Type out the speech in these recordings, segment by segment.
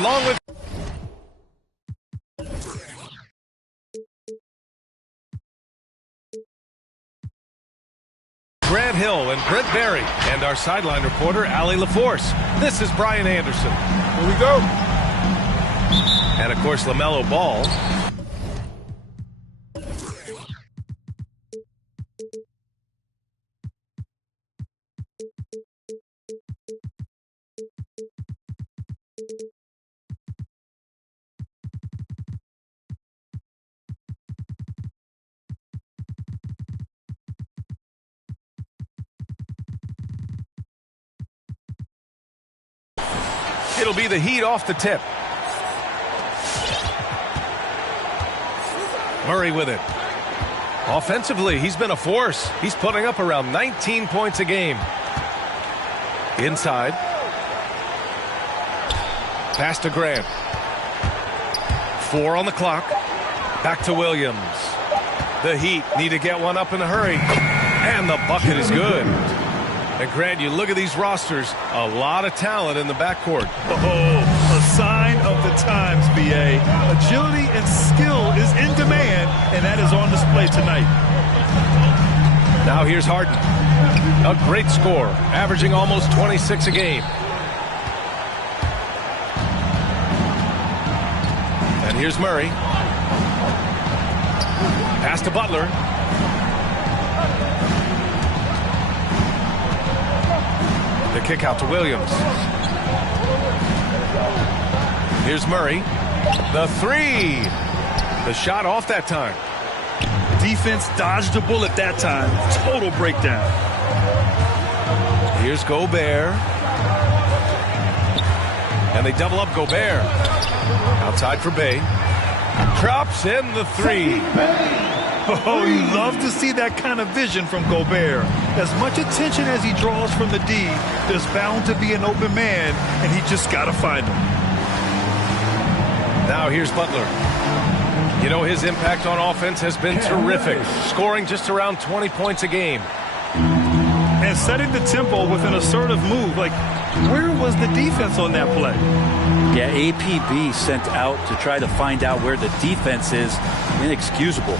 along with Grant Hill and Brent Barry, and our sideline reporter, Allie LaForce. This is Brian Anderson. Here we go. And, of course, LaMelo Ball. It'll be the Heat off the tip. Murray with it. Offensively, he's been a force. He's putting up around 19 points a game. Inside. Pass to Grant. 4 on the clock. Back to Williams. The Heat need to get one up in a hurry. And the bucket is good. And Grant, you look at these rosters, a lot of talent in the backcourt. Oh, a sign of the times, B.A. Agility and skill is in demand, and that is on display tonight. Now here's Harden. A great score, averaging almost 26 a game. And here's Murray. Pass to Butler. The kick out to Williams. Here's Murray. The 3. The shot off that time. Defense dodged the bullet that time. Total breakdown. Here's Gobert. And they double up Gobert. Outside for Bay. Drops in the 3. Oh, you love to see that kind of vision from Gobert. As much attention as he draws from the D, there's bound to be an open man, and he just got to find him. Now here's Butler. You know, his impact on offense has been terrific, scoring just around 20 points a game. And setting the tempo with an assertive move. Like, where was the defense on that play? Yeah, APB sent out to try to find out where the defense is. Inexcusable.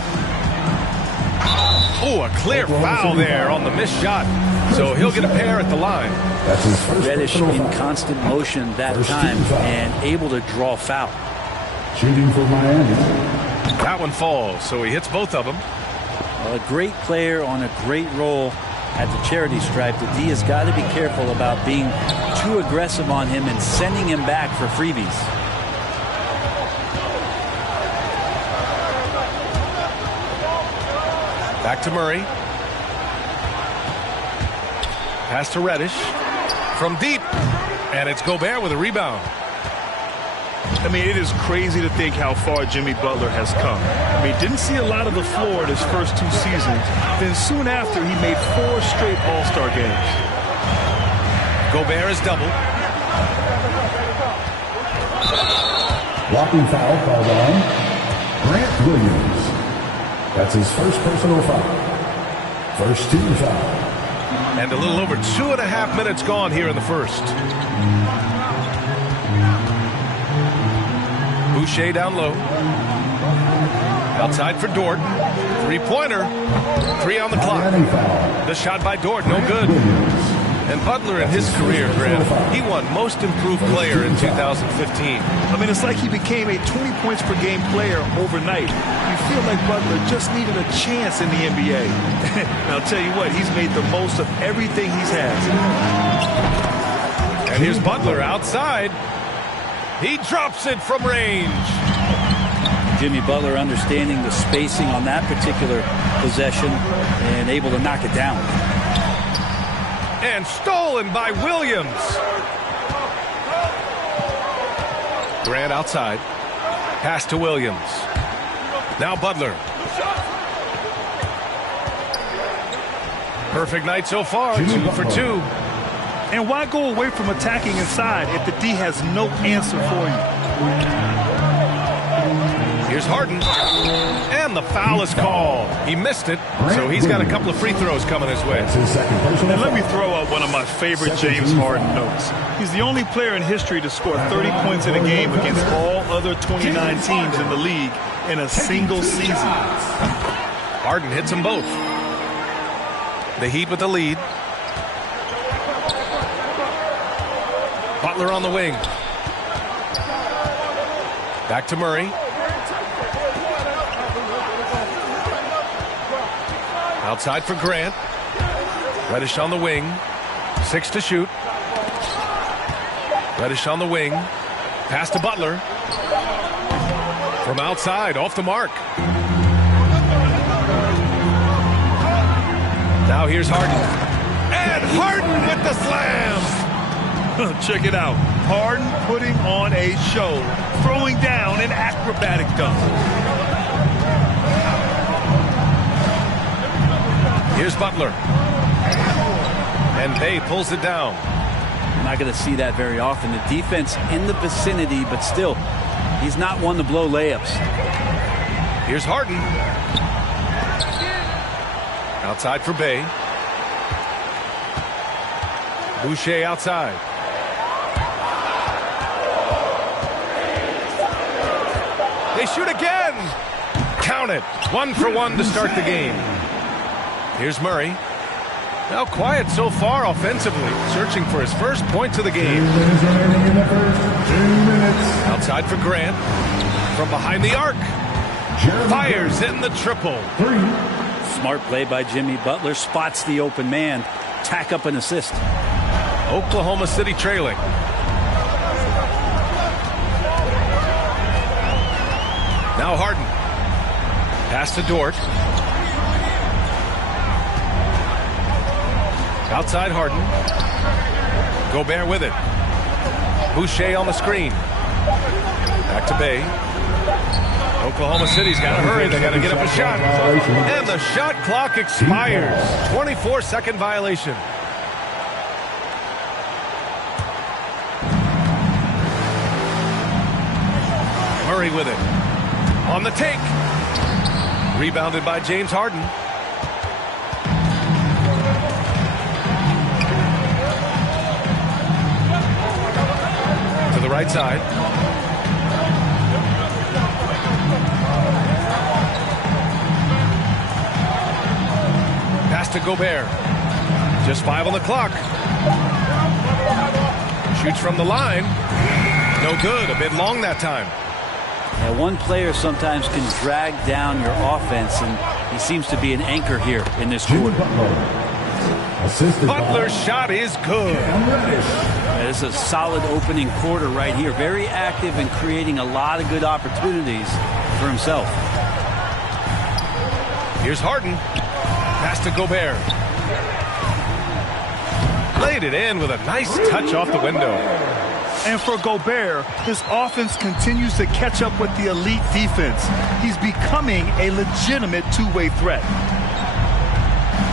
Oh, a clear foul there on the missed shot. So he'll get a pair at the line. Reddish in constant motion that time and able to draw foul. Shooting for Miami. That one falls, so he hits both of them. A great player on a great role at the charity stripe. The D has got to be careful about being too aggressive on him and sending him back for freebies. Back to Murray. Pass to Reddish. From deep. And it's Gobert with a rebound. I mean, it is crazy to think how far Jimmy Butler has come. I mean, didn't see a lot of the floor in his first 2 seasons. Then soon after, he made 4 straight All-Star games. Gobert is doubled. Blocking foul called on Grant Williams. That's his first personal foul. First team foul. And a little over 2.5 minutes gone here in the first. Boucher down low. Outside for Dort. 3-pointer. 3 on the clock. The shot by Dort, no good. And Butler in his career, Grant, he won Most Improved Player in 2015. I mean, it's like he became a 20 points per game player overnight. You feel like Butler just needed a chance in the NBA. And I'll tell you what, he's made the most of everything he's had. And here's Butler outside. He drops it from range. Jimmy Butler understanding the spacing on that particular possession and able to knock it down. And stolen by Williams. Grant outside. Pass to Williams. Now Butler. Perfect night so far. 2 for 2. And why go away from attacking inside if the D has no answer for you? Here's Harden. And And the foul is called. He missed it, so he's got a couple of free throws coming his way. And let me throw out one of my favorite James Harden notes. He's the only player in history to score 30 points in a game against all other 29 teams in the league in a single season. Harden hits them both. The Heat with the lead. Butler on the wing. Back to Murray. Outside for Grant. Reddish on the wing. 6 to shoot. Reddish on the wing. Pass to Butler. From outside, off the mark. Now here's Harden. And Harden with the slam. Check it out. Harden putting on a show, throwing down an acrobatic dunk. Here's Butler. And Bay pulls it down. I'm not going to see that very often. The defense in the vicinity, but still, he's not one to blow layups. Here's Harden. Outside for Bay. Boucher outside. They shoot again. Count it. 1 for 1 to start the game. Here's Murray. Now quiet so far offensively, searching for his first points of the game. Outside for Grant. From behind the arc. Fires in the triple. Smart play by Jimmy Butler. Spots the open man. Tack up an assist. Oklahoma City trailing. Now Harden. Pass to Dort. Outside Harden. Gobert with it. Boucher on the screen. Back to Bay. Oklahoma City's got to hurry. They got to get up a shot. And the shot clock expires. 24-second violation. Murray with it. On the take. Rebounded by James Harden. To the right side. Pass to Gobert. Just 5 on the clock. Shoots from the line. No good. A bit long that time. Yeah, one player sometimes can drag down your offense, and he seems to be an anchor here in this quarter. Butler's shot is good. It's a solid opening quarter right here. Very active and creating a lot of good opportunities for himself. Here's Harden. Pass to Gobert. Laid it in with a nice touch off the window. And for Gobert, his offense continues to catch up with the elite defense. He's becoming a legitimate two-way threat.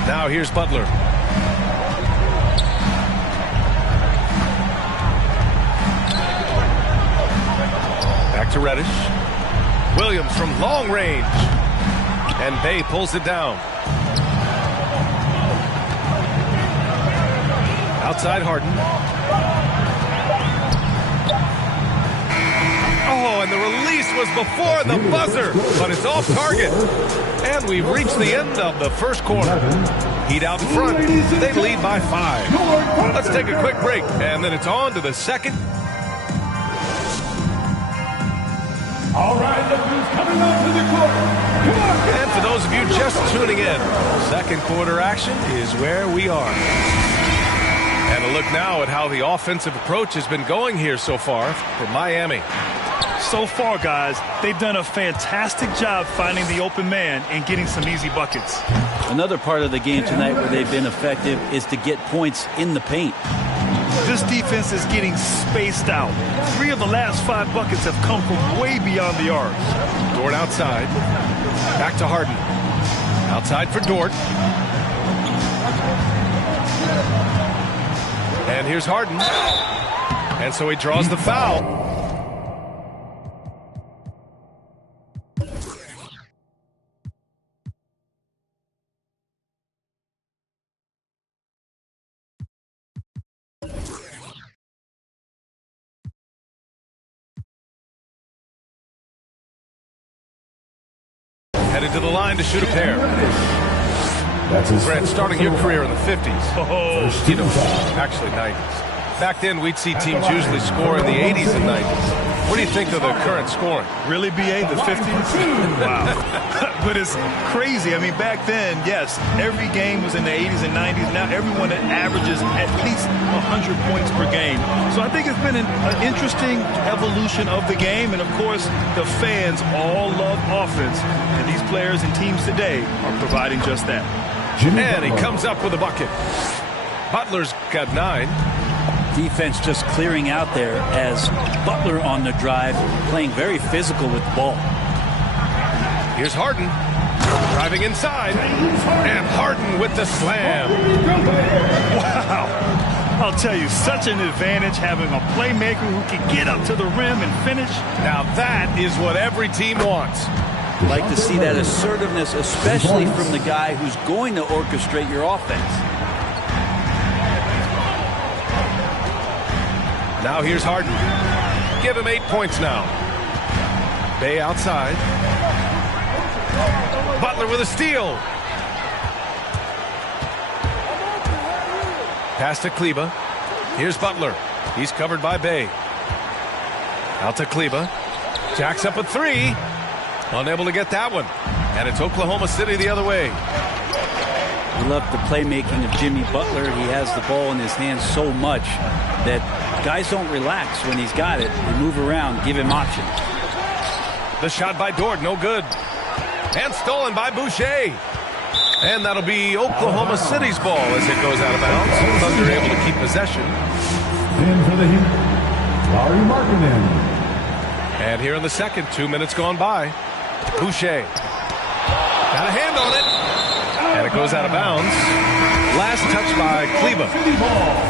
Now here's Butler. Back to Reddish. Williams from long range. And Bay pulls it down. Outside Harden. Oh, and the release was before the buzzer, but it's off target. And we've reached the end of the first quarter. Heat out in front. They lead by 5. Let's take a quick break, and then it's on to the second. All right, look who's coming up to the court. Come on. And for those of you just tuning in, second quarter action is where we are. And a look now at how the offensive approach has been going here so far for Miami. So far, guys, they've done a fantastic job finding the open man and getting some easy buckets. Another part of the game tonight where they've been effective is to get points in the paint. This defense is getting spaced out. 3 of the last 5 buckets have come from way beyond the arc. Dort outside. Back to Harden. Outside for Dort. And here's Harden. And so he draws the foul. headed to the line to shoot a pair. That's his Brent, first starting your personal career in the 50s. First You know, foul. actually 90s. Back then, we'd see teams usually score in the 80s and 90s. What do you think of the current scoring? Really, BA, the 50s? Wow. But it's crazy. I mean, back then, yes, every game was in the 80s and 90s. Now everyone averages at least 100 points per game. So I think it's been an interesting evolution of the game. And, of course, the fans all love offense. And these players and teams today are providing just that. And he comes up with a bucket. Butler's got 9. Defense just clearing out there as Butler on the drive, playing very physical with the ball. Here's Harden, driving inside, and Harden with the slam. Wow. I'll tell you, such an advantage having a playmaker who can get up to the rim and finish. Now that is what every team wants. Like to see that assertiveness, especially from the guy who's going to orchestrate your offense. Now here's Harden. Give him 8 points now. Bay outside. Butler with a steal. Pass to Kleber. Here's Butler. He's covered by Bay. Out to Kleber. Jacks up a 3. Unable to get that one. And it's Oklahoma City the other way. We love the playmaking of Jimmy Butler. He has the ball in his hands so much that guys don't relax when he's got it. They move around, give him options. The shot by Dort, no good. And stolen by Boucher. And that'll be Oklahoma City's ball as it goes out of bounds. Thunder able to keep possession. In for the Heat, Lauri Markkanen. And here in the second, 2 minutes gone by. Boucher. Got a hand on it. And it goes out of bounds. Last touch by Kleber.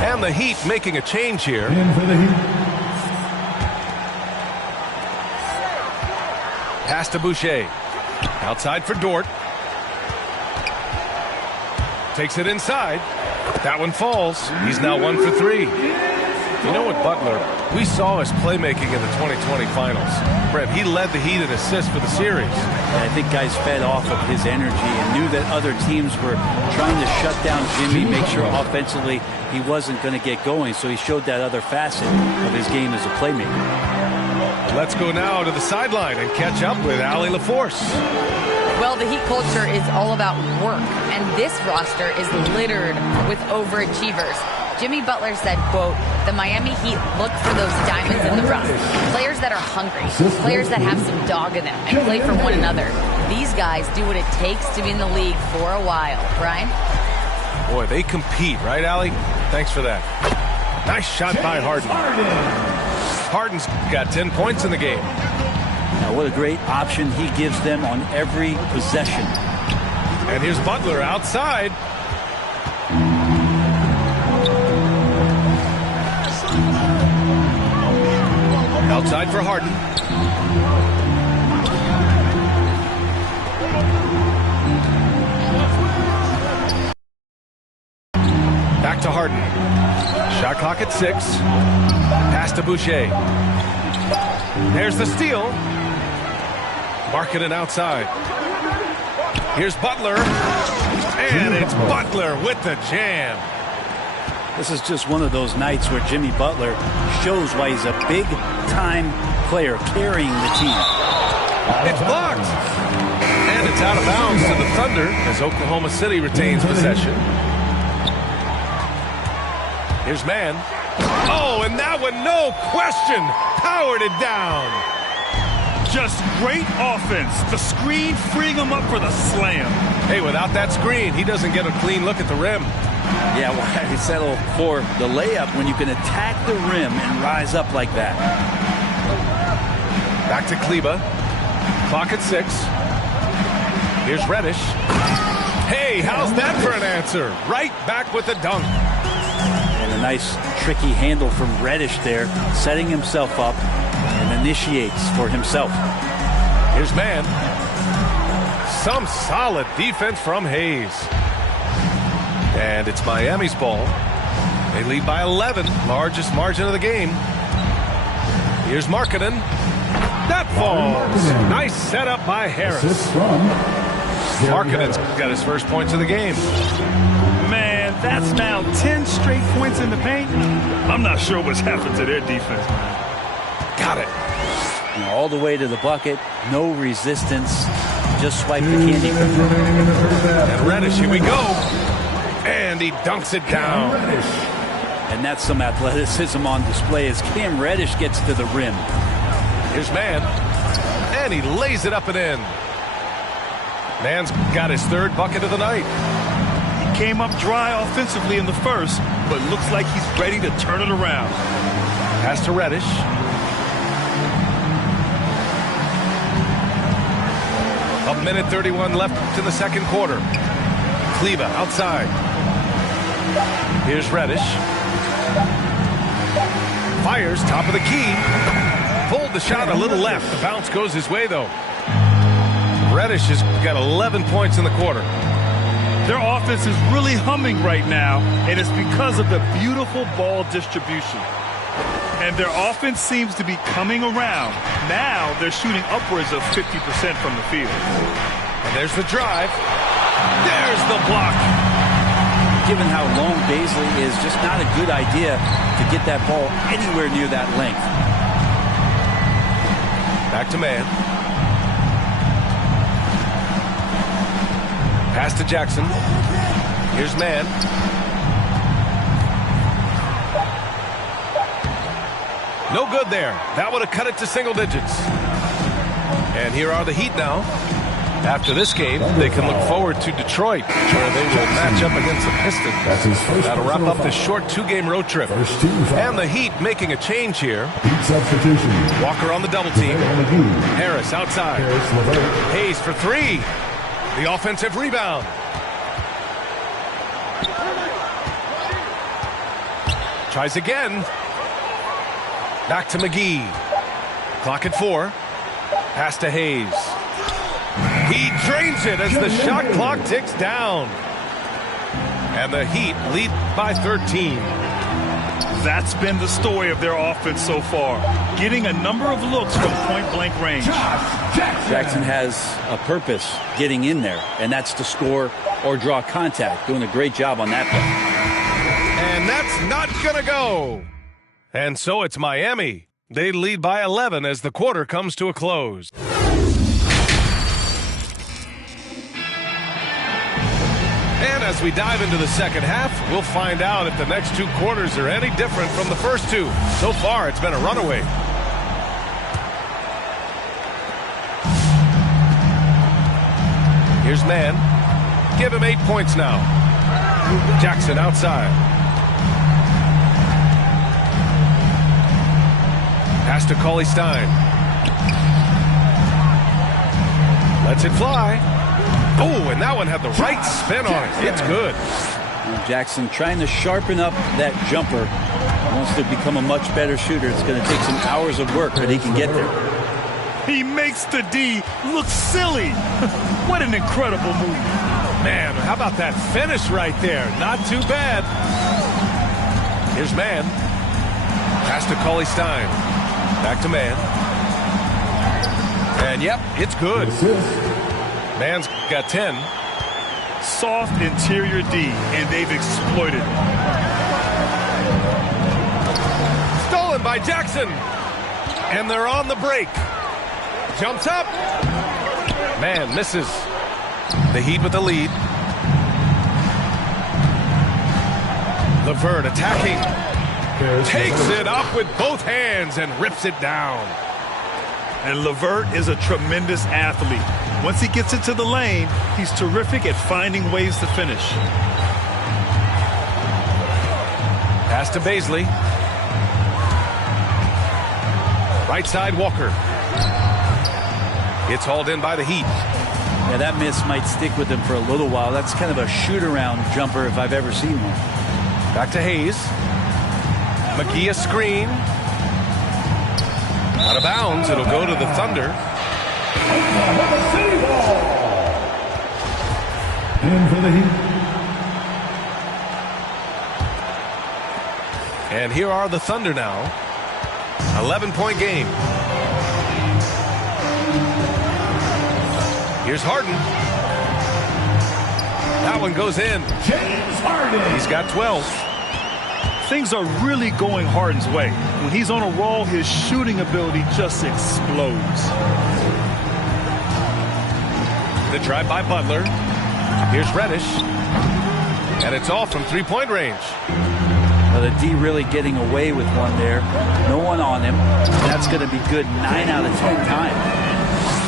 And the Heat making a change here. In for the Heat. Pass to Boucher. Outside for Dort. Takes it inside. That one falls. He's now 1 for 3. You know what, Butler? We saw his playmaking in the 2020 finals. Brett, he led the Heat in assists for the series. I think guys fed off of his energy and knew that other teams were trying to shut down Jimmy, make sure offensively he wasn't going to get going. So he showed that other facet of his game as a playmaker. Let's go now to the sideline and catch up with Allie LaForce. Well, the Heat culture is all about work, and this roster is littered with overachievers. Jimmy Butler said, quote, the Miami Heat look for those diamonds in the rough. Players that are hungry, players that have some dog in them and play for one another. These guys do what it takes to be in the league for a while. Brian? Boy, they compete, right, Allie? Thanks for that. Nice shot by Harden. Harden's got 10 points in the game. Now, what a great option he gives them on every possession. And here's Butler outside. Outside for Harden. Back to Harden. Shot clock at 6. Pass to Boucher. There's the steal. Markkanen outside. Here's Butler. And it's Butler with the jam. This is just one of those nights where Jimmy Butler shows why he's a big-time player carrying the team. It's blocked. And it's out of bounds to the Thunder as Oklahoma City retains possession. Here's Mann. Oh, and that one, no question, powered it down. Just great offense. The screen freeing him up for the slam. Hey, without that screen, he doesn't get a clean look at the rim. Yeah, why settle for the layup when you can attack the rim and rise up like that? Back to Kleber. Clock at 6. Here's Reddish. Hey, how's that for an answer? Right back with the dunk. And a nice tricky handle from Reddish there, setting himself up and initiates for himself. Here's Mann. Some solid defense from Hayes. And it's Miami's ball. They lead by 11, largest margin of the game. Here's Markkanen. That falls. Nice setup by Harris. Assist from Markkanen's got his first points of the game. Man, that's now 10 straight points in the paint. I'm not sure what's happened to their defense, man. Got it. All the way to the bucket. No resistance. Just swipe the candy. And Reddish, here we go. And he dunks it down. And that's some athleticism on display as Cam Reddish gets to the rim. Here's Mann. And he lays it up and in. Mann's got his third bucket of the night. He came up dry offensively in the first, but looks like he's ready to turn it around. Pass to Reddish. A minute 31 left in the second quarter. Kleber outside. Here's Reddish. Fires, top of the key. Pulled the shot a little left. The bounce goes his way, though. Reddish has got 11 points in the quarter. Their offense is really humming right now, and it's because of the beautiful ball distribution. And their offense seems to be coming around. Now they're shooting upwards of 50% from the field. And there's the drive. There's the block. Given how long Bazley is, just not a good idea to get that ball anywhere near that length. Back to Mann. Pass to Jackson. Here's Mann. No good there. That would have cut it to single digits. And here are the Heat now. After this game, they can look forward to Detroit, where they will match up against the Pistons. That'll wrap up this short two-game road trip. And the Heat making a change here. Walker on the double team. Harris outside. Hayes for three. The offensive rebound. Tries again. Back to McGee. Clock at 4. Pass to Hayes. He drains it as the shot clock ticks down. And the Heat lead by 13. That's been the story of their offense so far. Getting a number of looks from point-blank range. Jackson has a purpose getting in there, and that's to score or draw contact. Doing a great job on that play. And that's not going to go. And so it's Miami. They lead by 11 as the quarter comes to a close. And as we dive into the second half, we'll find out if the next two quarters are any different from the first two. So far, it's been a runaway. Here's Mann. Give him 8 points now. Jackson outside. Pass to Cauley-Stein. Lets it fly. Oh, and that one had the right spin on it. It's good. Jackson trying to sharpen up that jumper. Wants to become a much better shooter. It's going to take some hours of work, but he can get there. He makes the D look silly. What an incredible move. Man, how about that finish right there? Not too bad. Here's Mann. Pass to Cauley-Stein. Back to Mann. And yep, it's good. Mann's got 10. Soft interior D, and they've exploited it. Stolen by Jackson. And they're on the break. Jumps up. Mann misses. The Heat with the lead. LeVert attacking. Takes it up with both hands and rips it down. And LeVert is a tremendous athlete. Once he gets into the lane, he's terrific at finding ways to finish. Pass to Bazley. Right side, Walker. It's hauled in by the Heat. Yeah, that miss might stick with him for a little while. That's kind of a shoot-around jumper if I've ever seen one. Back to Hayes. McGee a screen. Out of bounds. It'll go to the Thunder. And for the Heat. And here are the Thunder now. 11-point game. Here's Harden. That one goes in. James Harden. He's got 12. Things are really going Harden's way. When he's on a roll, his shooting ability just explodes. The drive by Butler. Here's Reddish. And it's all from three-point range. Well, the D really getting away with one there. No one on him. That's going to be good 9 out of 10 times.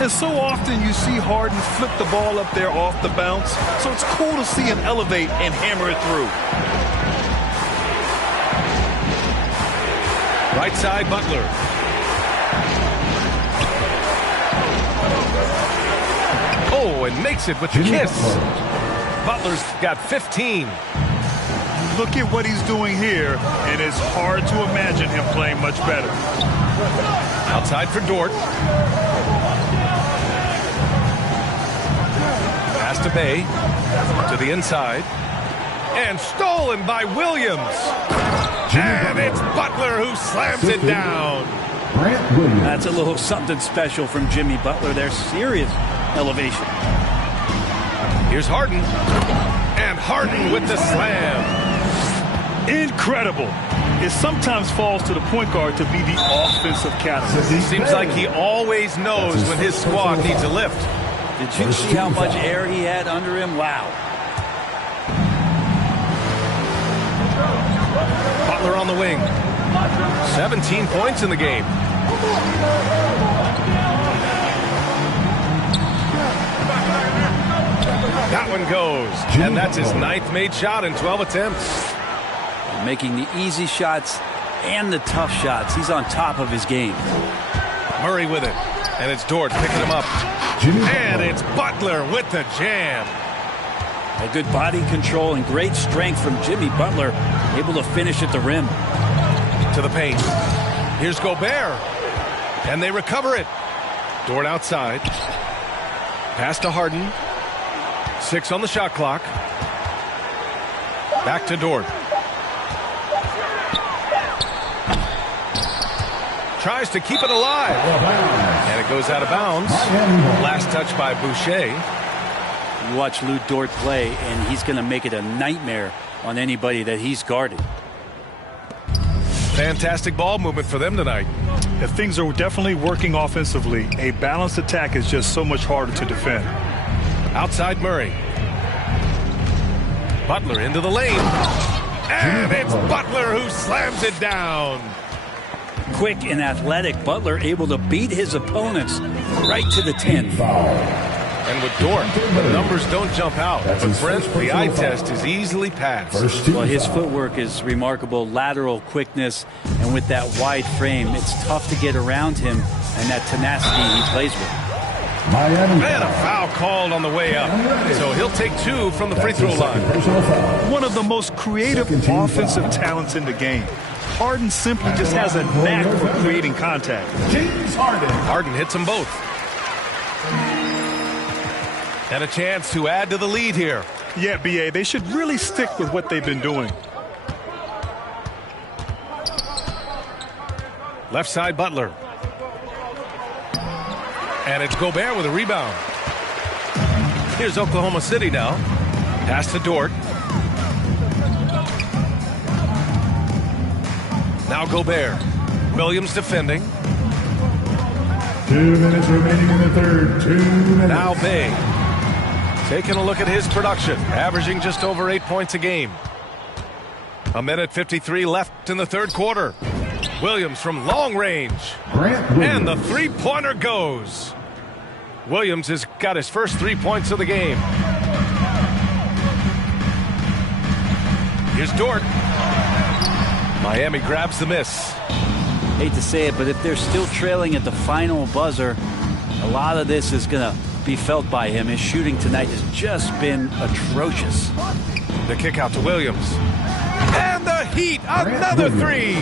And so often you see Harden flip the ball up there off the bounce. So it's cool to see him elevate and hammer it through. Right side, Butler. Oh, and makes it with the kiss. Butler's got 15. Look at what he's doing here, and it's hard to imagine him playing much better. Outside for Dort. Pass to Bay. To the inside. And stolen by Williams. And it's Butler who slams it down. Grant Williams. That's a little something special from Jimmy Butler. There's serious elevation. Here's Harden. And Harden with the slam. Incredible. It sometimes falls to the point guard to be the offensive catalyst. Seems like he always knows when his squad needs a lift. Did you see how much air he had under him? Wow. Butler on the wing. 17 points in the game. That one goes. And that's his 9th made shot in 12 attempts. Making the easy shots and the tough shots. He's on top of his game. Murray with it. And it's Dort picking him up. And it's Butler with the jam. A good body control and great strength from Jimmy Butler. Able to finish at the rim. To the paint. Here's Gobert. And they recover it. Dort outside. Pass to Harden. 6 on the shot clock. Back to Dort. Tries to keep it alive. And it goes out of bounds. Last touch by Boucher. You watch Lou Dort play, and he's going to make it a nightmare on anybody that he's guarded. Fantastic ball movement for them tonight. If things are definitely working offensively, a balanced attack is just so much harder to defend. Outside Murray. Butler into the lane. And it's Butler who slams it down. Quick and athletic, Butler able to beat his opponents right to the 10. And with Dort, the numbers don't jump out. But Brent, the eye test is easily passed. Well, his footwork is remarkable, lateral quickness, and with that wide frame, it's tough to get around him, and that tenacity he plays with. Miami. And a foul called on the way up. So he'll take 2 from the free throw line. One of the most creative offensive talents in the game. Harden simply just has a knack for creating contact. James Harden. Harden hits them both. And a chance to add to the lead here. Yeah, B.A., they should really stick with what they've been doing. Left side, Butler. And it's Gobert with a rebound. Here's Oklahoma City now. Pass to Dort. Now Gobert. Williams defending. 2 minutes remaining in the third. 2 minutes. Now Bay. Taking a look at his production. Averaging just over 8 points a game. 1:53 left in the third quarter. Williams from long range. Grant Williams. And the three-pointer goes. Williams has got his first 3 points of the game. Here's Dort. Miami grabs the miss. Hate to say it, but if they're still trailing at the final buzzer, a lot of this is going to be felt by him. His shooting tonight has just been atrocious. The kick out to Williams. And the Heat, another 3.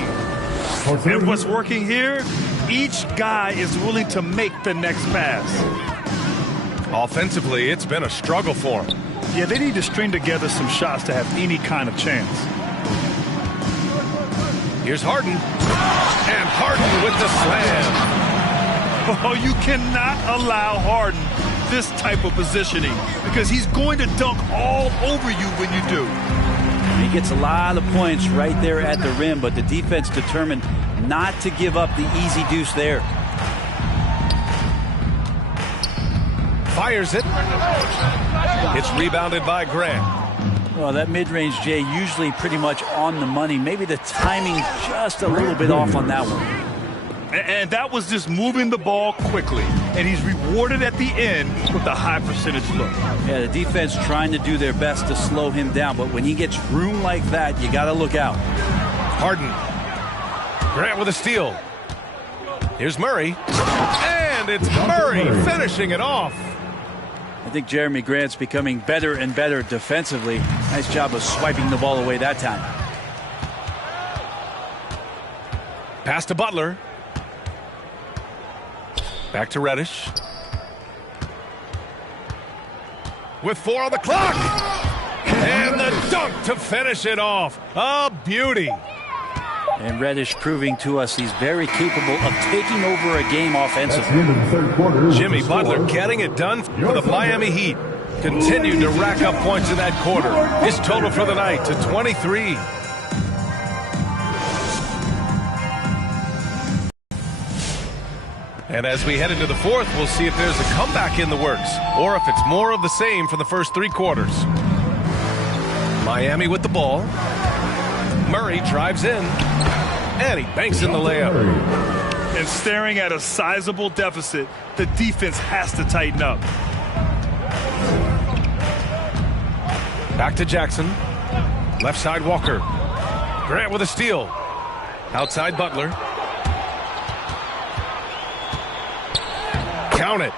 And what's working here, each guy is willing to make the next pass. Offensively, it's been a struggle for him. Yeah, they need to string together some shots to have any kind of chance. Here's Harden. And Harden with the slam. Oh, you cannot allow Harden this type of positioning because he's going to dunk all over you when you do. He gets a lot of points right there at the rim, but the defense determined not to give up the easy deuce there. Fires it. It's rebounded by Grant. Well, that mid-range, Jay, usually pretty much on the money. Maybe the timing just a little bit off on that one. And that was just moving the ball quickly. And he's rewarded at the end with a high percentage look. Yeah, the defense trying to do their best to slow him down. But when he gets room like that, you got to look out. Harden. Grant with a steal. Here's Murray. And it's Murray finishing it off. I think Jeremy Grant's becoming better and better defensively. Nice job of swiping the ball away that time. Pass to Butler. Back to Reddish. With 4 on the clock. And the dunk to finish it off. A beauty. And Reddish proving to us he's very capable of taking over a game offensively. That's the end of the third quarter. Jimmy Butler getting it done for the Miami Heat. Continued to rack up points in that quarter. His total for the night to 23. And as we head into the fourth, we'll see if there's a comeback in the works or if it's more of the same for the first 3 quarters. Miami with the ball. Murray drives in. And he banks in the layup. And staring at a sizable deficit, the defense has to tighten up. Back to Jackson. Left side Walker. Grant with a steal. Outside Butler. Count it.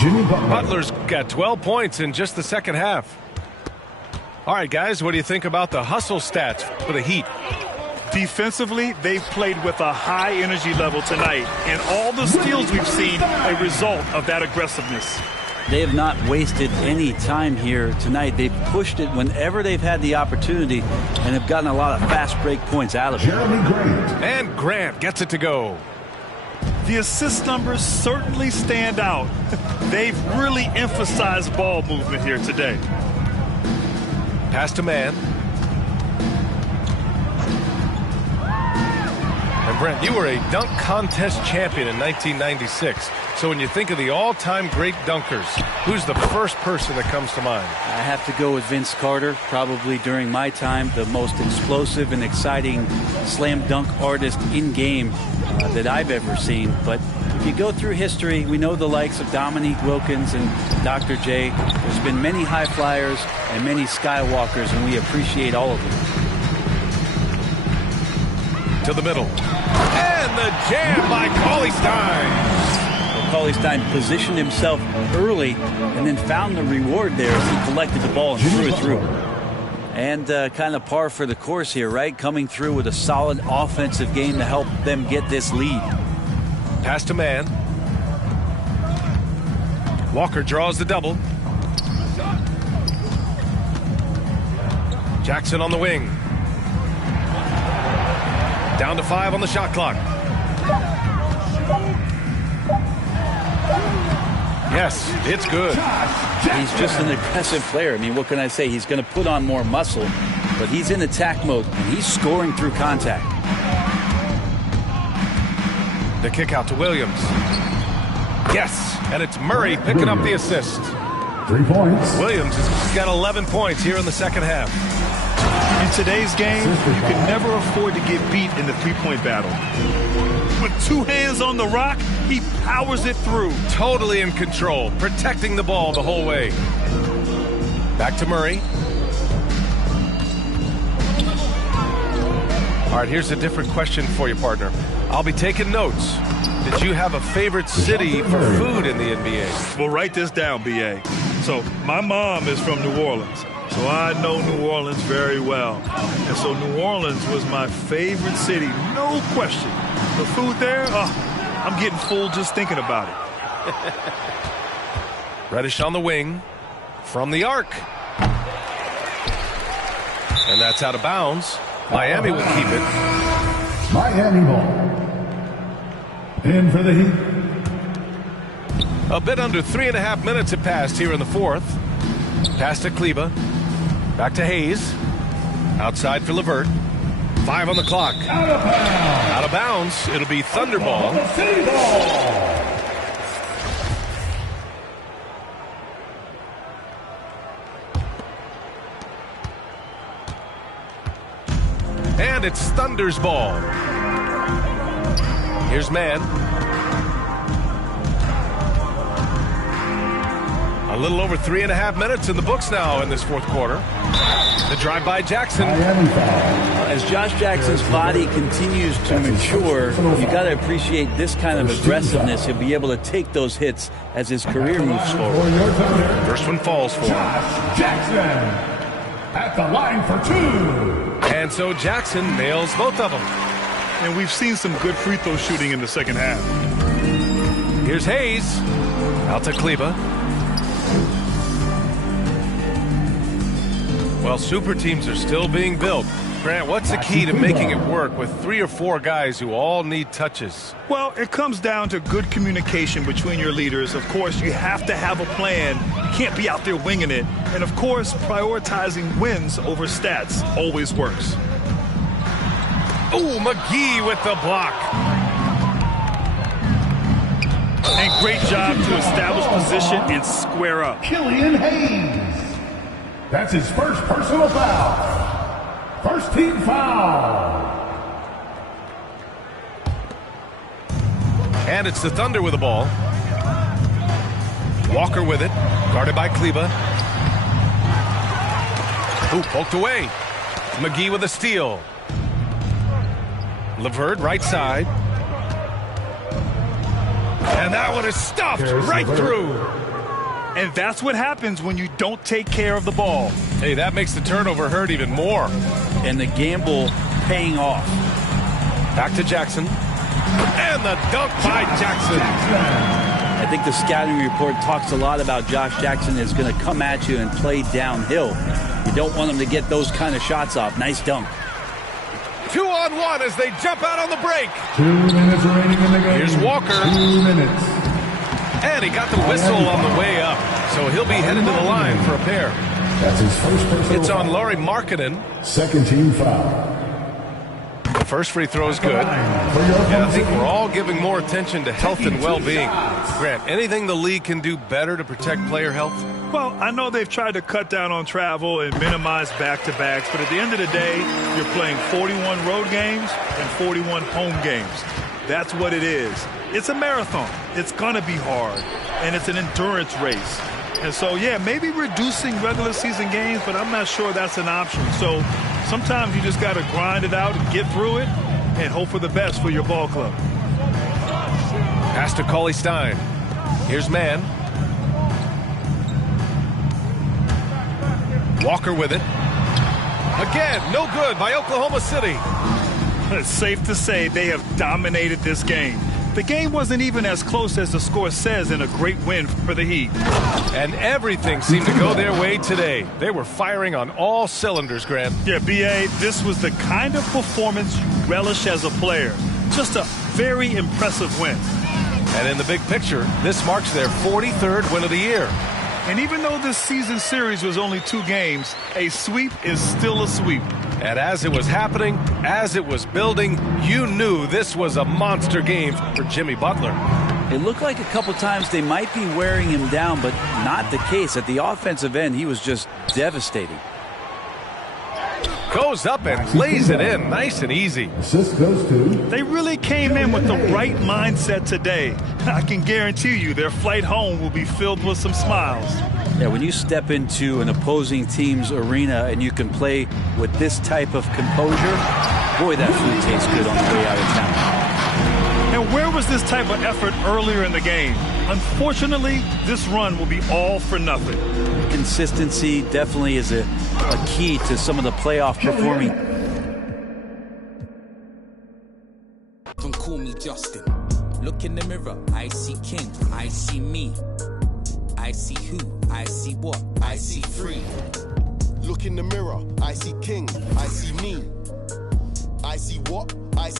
Jimmy Butler. Butler's got 12 points in just the second half. All right, guys, what do you think about the hustle stats for the Heat? Defensively, they've played with a high energy level tonight, and all the steals we've seen a result of that aggressiveness. They have not wasted any time here tonight. They've pushed it whenever they've had the opportunity and have gotten a lot of fast break points out of it. Jeremy Grant. And Grant gets it to go. The assist numbers certainly stand out. They've really emphasized ball movement here today. Pass to man. And Brent, you were a dunk contest champion in 1996. So when you think of the all-time great dunkers, who's the first person that comes to mind? I have to go with Vince Carter, probably during my time, the most explosive and exciting slam dunk artist in game that I've ever seen. But if you go through history, we know the likes of Dominique Wilkins and Dr. J. There's been many high flyers and many skywalkers, and we appreciate all of them. To the middle. And the jam by Cauley-Stein. Cauley-Stein positioned himself early and then found the reward there as he collected the ball and threw it through. And kind of par for the course here, right? Coming through with a solid offensive game to help them get this lead. Pass to man. Walker draws the double. Jackson on the wing. Down to 5 on the shot clock. Yes, it's good. He's just an aggressive player. I mean, what can I say? He's going to put on more muscle, but he's in attack mode, and he's scoring through contact. The kick out to Williams. Yes, and it's Murray picking up the assist. 3 points. Williams has got 11 points here in the second half. In today's game, you can never afford to get beat in the three-point battle. With 2 hands on the rock, he powers it through. Totally in control, protecting the ball the whole way. Back to Murray. All right, here's a different question for you, partner. I'll be taking notes. Did you have a favorite city for food in the NBA? Well, write this down, B.A. So, my mom is from New Orleans, so I know New Orleans very well. And so New Orleans was my favorite city, no question. The food there, I'm getting full just thinking about it. Reddish on the wing. From the arc. And that's out of bounds. Miami will keep it. Miami ball. In for the Heat. A bit under 3.5 minutes have passed here in the fourth. Pass to Kleber. Back to Hayes. Outside for LeVert. 5 on the clock. Out of bounds. Out of bounds. It'll be Thunderball. Oklahoma City ball. And it's Thunder's ball. Here's Mann. A little over 3.5 minutes in the books now in this fourth quarter. The drive by Jackson. Miami foul. As Josh Jackson's body continues to mature, you got to appreciate this kind of aggressiveness. He'll be able to take those hits as his career moves For forward. your Thunder, First one falls for him. Josh Jackson at the line for 2. And so Jackson nails both of them. And we've seen some good free throw shooting in the second half. Here's Hayes. Out to Kleber. Well, super teams are still being built. Grant, what's the key to making it work with 3 or 4 guys who all need touches? Well, it comes down to good communication between your leaders. Of course, you have to have a plan. You can't be out there winging it. And of course, prioritizing wins over stats always works. Oh, McGee with the block. And great job to establish position and square up. Killian Hayes. That's his first personal foul. First team foul. And it's the Thunder with the ball. Walker with it. Guarded by Kleber. Ooh, poked away. McGee with a steal. LeVert right side. And that one is stuffed There's right LeVert. through. And that's what happens when you don't take care of the ball. Hey, that makes the turnover hurt even more. And the gamble paying off. Back to Jackson. And the dunk by Jackson. I think the scouting report talks a lot about Josh Jackson is going to come at you and play downhill. You don't want him to get those kind of shots off. Nice dunk. 2-on-1 as they jump out on the break. 2 minutes remaining in the game. Here's Walker. 2 minutes. And he got the whistle on the way up. So he'll be headed to the line for a pair. That's his first personal It's on foul. Lauri Markkanen. Second team foul. The first free throw is good. For your And I think City. we're all giving more attention to health and well-being. Grant, anything the league can do better to protect player health? Well, I know they've tried to cut down on travel and minimize back-to-backs, but at the end of the day, you're playing 41 road games and 41 home games. That's what it is. It's a marathon. It's going to be hard, and it's an endurance race. And so, yeah, maybe reducing regular season games, but I'm not sure that's an option. So sometimes you just got to grind it out and get through it and hope for the best for your ball club. Pass to Cauley Stein. Here's Mann. Walker with it. Again, no good by Oklahoma City. It's safe to say they have dominated this game. The game wasn't even as close as the score says in a great win for the Heat. And everything seemed to go their way today. They were firing on all cylinders, Grant. Yeah, B.A., this was the kind of performance you relish as a player. Just a very impressive win. And in the big picture, this marks their 43rd win of the year. And even though this season series was only 2 games, a sweep is still a sweep. And as it was happening, as it was building, you knew this was a monster game for Jimmy Butler. It looked like a couple times they might be wearing him down, but not the case. At the offensive end, he was just devastating. Goes up and lays it in nice and easy. Assist goes to They really came in with the right mindset today. I can guarantee you their flight home will be filled with some smiles. Yeah, when you step into an opposing team's arena and you can play with this type of composure, boy, that food tastes good on the way out of town. And where was this type of effort earlier in the game? Unfortunately, this run will be all for nothing. Consistency definitely is a key to some of the playoff performing. Don't call me Justin. Look in the mirror, I see King, I see me. I see who, I see what, I see free. Look in the mirror, I see King, I see me. I see what, I see